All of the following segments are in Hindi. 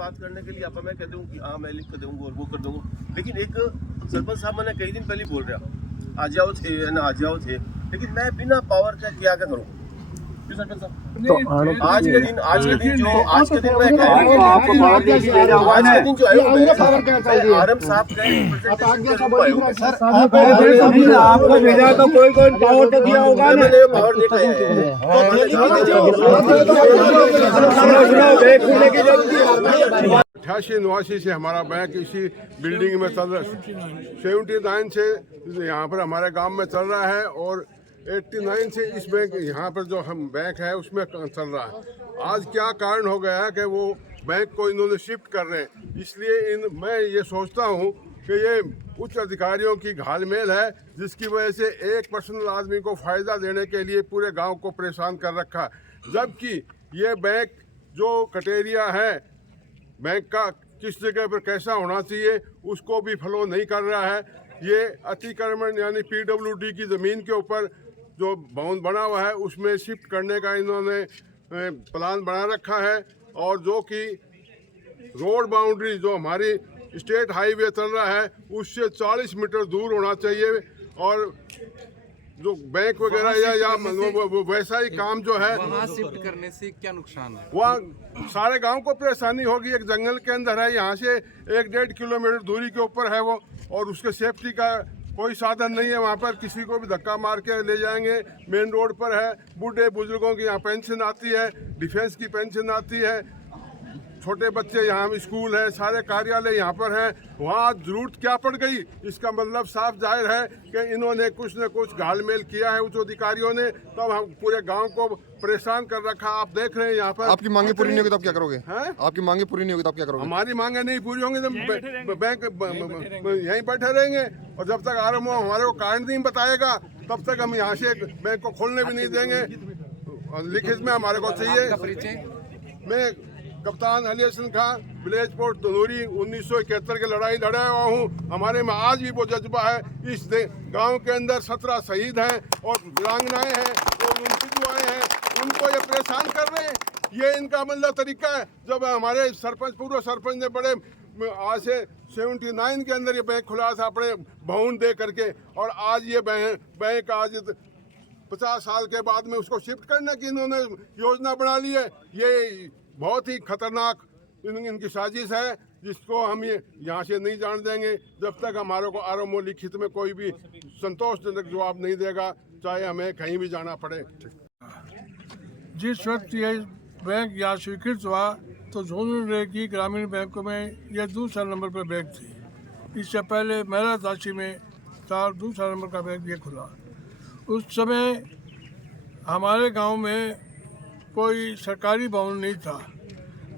बात करने के लिए आप मैं कह दूँ कि हाँ मैं लिख कर दूँगा और वो कर दूँगा, लेकिन एक सरपंच साहब मैंने कई दिन पहले बोल रहा आ जाओ थे ना आ जाओ थे, लेकिन मैं बिना पावर का क्या करूँ सरपंच साहब? तो आज के दिन आज के दिन मैं कह रहा हूँ आपको पावर दे दी जा आज के दिन जो है आरएम साहब आपको भेजा तो कोई पावर तो दिया होगा ना। मैंने पावर देखा है। 88-89 से हमारा बैंक इसी बिल्डिंग में चल रहा है, 79 से यहाँ पर हमारे गांव में चल रहा है और 89 से इस बैंक यहाँ पर जो हम बैंक है उसमें चल रहा है। आज क्या कारण हो गया है कि वो बैंक को इन्होंने शिफ्ट कर रहे हैं, इसलिए मैं ये सोचता हूँ कि ये उच्च अधिकारियों की घालमेल है, जिसकी वजह से एक पर्सनल आदमी को फ़ायदा देने के लिए पूरे गांव को परेशान कर रखा, जबकि ये बैंक जो कटेरिया है बैंक का किस जगह पर कैसा होना चाहिए उसको भी फॉलो नहीं कर रहा है। ये अतिक्रमण यानी PWD की ज़मीन के ऊपर जो भवन बना हुआ है उसमें शिफ्ट करने का इन्होंने प्लान बना रखा है, और जो कि रोड बाउंड्री जो हमारी स्टेट हाईवे चल रहा है उससे 40 मीटर दूर होना चाहिए, और जो बैंक वगैरह या वैसा ही काम जो है वहाँ शिफ्ट करने से क्या नुकसान है? वहाँ सारे गांव को परेशानी होगी। एक जंगल के अंदर है, यहाँ से 1-1.5 किलोमीटर दूरी के ऊपर है वो, और उसके सेफ्टी का कोई साधन नहीं है। वहाँ पर किसी को भी धक्का मार के ले जाएंगे। मेन रोड पर है, बूढ़े बुजुर्गों की यहाँ पेंशन आती है, डिफेंस की पेंशन आती है, छोटे बच्चे यहाँ स्कूल है, सारे कार्यालय यहाँ पर हैं। वहाँ जरूरत क्या पड़ गई? इसका मतलब साफ जाहिर है कि इन्होंने कुछ न कुछ घालमेल किया है उच्च अधिकारियों ने, तब हम पूरे गांव को परेशान कर रखा। आप देख रहे हैं यहाँ पर। आपकी मांगे पूरी नहीं होगी तो आप क्या करोगे? हैं? आपकी मांगे पूरी नहीं होगी तो आप क्या करोगे? हमारी मांगे नहीं पूरी होंगी तो बैंक यहीं बैठे रहेंगे, और जब तक आरएमओ हमारे को कारण नहीं बताएगा तब तक हम यहाँ से बैंक को खोलने भी नहीं देंगे। लिखित में हमारे को चाहिए। मैं कप्तान अली हसन खां, विलेज पोर्ट तनूरी, 1971 की लड़ाई लड़ा हुआ हूँ। हमारे में आज भी वो जज्बा है। इस गांव के अंदर 17 शहीद हैं और वीरांगनाएं हैं और उनकी दुआएं हैं, उनको ये परेशान कर रहे हैं। ये इनका मतलब तरीका है। जब हमारे सरपंच पूर्व सरपंच ने बड़े आज से 79 के अंदर ये बैंक खुला था अपने भवन दे करके, और आज ये बैंक आज 50 साल के बाद में उसको शिफ्ट करने की इन्होंने योजना बना ली है। ये बहुत ही खतरनाक इनकी साजिश है, जिसको हम यहाँ से नहीं जान देंगे जब तक हमारे को आरएमओ लिखित में कोई भी संतोषजनक जवाब नहीं देगा, चाहे हमें कहीं भी जाना पड़े। जिस वक्त ये बैंक यहाँ स्वीकृत हुआ तो झोनल रेल की ग्रामीण बैंकों में यह दूसरा नंबर पर बैंक थी। इससे पहले मेरा दाची में दूसरा नंबर का बैंक ये खुला। उस समय हमारे गांव में कोई सरकारी भवन नहीं था,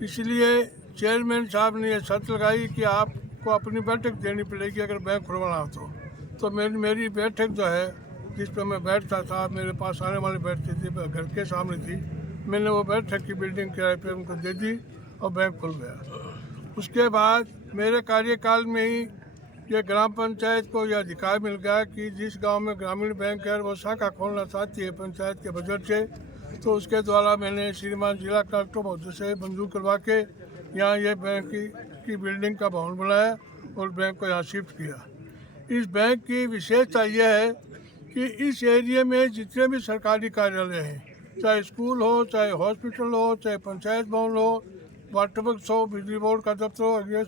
इसलिए चेयरमैन साहब ने यह शर्त लगाई कि आपको अपनी बैठक देनी पड़ेगी अगर बैंक खुलवाना हो तो मेरी बैठक जो है जिस पर मैं बैठता था, मेरे पास आने वाले बैठते थे, घर के सामने थी, मैंने वो बैठक की बिल्डिंग किराए पे उनको दे दी और बैंक खुल गया। उसके बाद मेरे कार्यकाल में ही ये ग्राम पंचायत को यह अधिकार मिल गया कि जिस गांव में ग्रामीण बैंक है वो शाखा खोलना चाहती है पंचायत के बजट से, तो उसके द्वारा मैंने श्रीमान जिला कलेक्टर महोदय से मंजूर करवा के यहाँ ये बैंक की बिल्डिंग का भवन बनाया और बैंक को यहाँ शिफ्ट किया। इस बैंक की विशेषता यह है कि इस एरिया में जितने भी सरकारी कार्यालय हैं, चाहे स्कूल हो, चाहे हॉस्पिटल हो, चाहे पंचायत भवन हो, वाटर वर्क्स हो, बिजली बोर्ड का दफ्तर हो, ये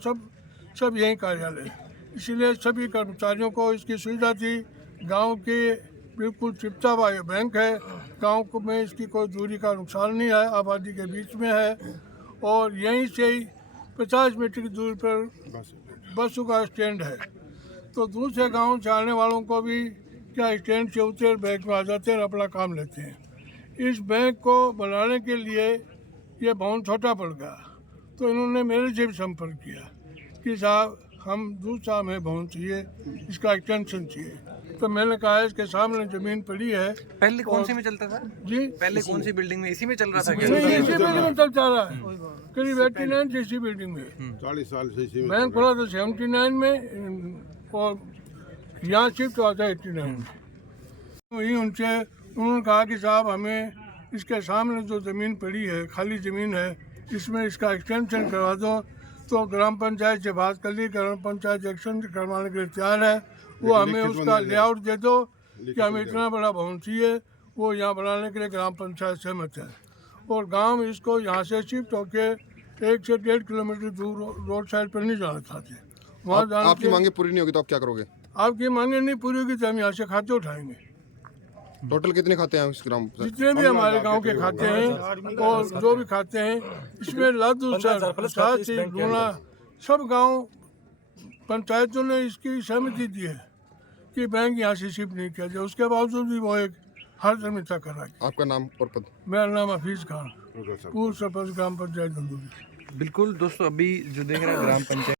सब यही कार्यालय है। इसीलिए सभी कर्मचारियों को इसकी सुविधा थी। गाँव के बिल्कुल चिपता हुआ ये बैंक है, गांव में इसकी कोई दूरी का नुकसान नहीं है, आबादी के बीच में है, और यहीं से ही 50 मीटर की दूरी पर बसों का स्टैंड है। तो दूसरे गांव से आने वालों को भी क्या स्टैंड से उतर बैंक में आ जाते हैं और अपना काम लेते हैं। इस बैंक को बनाने के लिए ये भवन छोटा पड़ गया, तो इन्होंने मेरे से भी संपर्क किया कि साहब हम दूसरा हमें भवन चाहिए, इसका एक्सटेंशन चाहिए। तो मैंने कहा इसके सामने जमीन पड़ी है। पहले कौन सी में चलता था जी? पहले कौन सी बिल्डिंग में? इसी में चल रहा था क्या? नहीं, इसी बिल्डिंग में चलता रहा है करीब 89 से इसी बिल्डिंग में। 40 साल से इसी में बैंक खुला था 79 में और यहाँ शिफ्ट हुआ था 89 में। वही उन्होंने कहा कि साहब हमें इसके सामने जो ज़मीन पड़ी है, खाली ज़मीन है, इसमें इसका एक्सटेंशन करवा दो तो ग्राम पंचायत से बात कर ली, ग्राम पंचायत एक्शन करवाने के लिए तैयार है। वो हमें उसका लेआउट दे दो कि हमें इतना बड़ा भवन चाहिए, वो यहाँ बनाने के लिए ग्राम पंचायत सहमत है। और गांव इसको यहाँ से शिफ्ट होके 1 से 1.5 किलोमीटर दूर रोड साइड पर नहीं जाना चाहते। वहाँ जाने आपकी मांगे पूरी नहीं होगी तो आप क्या करोगे? आपकी मांगे नहीं पूरी होगी तो हम यहाँ से खाते उठाएंगे। टोटल कितने खाते हैं इस ग्राम पंचायत? जितने भी हमारे गांव के खाते हैं और जो भी खाते हैं, इसमें लादू साथी लूना सब गांव पंचायतों ने इसकी सहमति दी है कि बैंक यहाँ से शिफ्ट नहीं किया जाए। उसके बावजूद भी वो एक हर समीक्षा कर रहा है। आपका नाम और पद? मेरा नाम हफीज खान, पूर्व सरपंच ग्राम पंचायत धंधुरी। बिल्कुल दोस्तों, अभी जो देख रहे हैं ग्राम पंचायत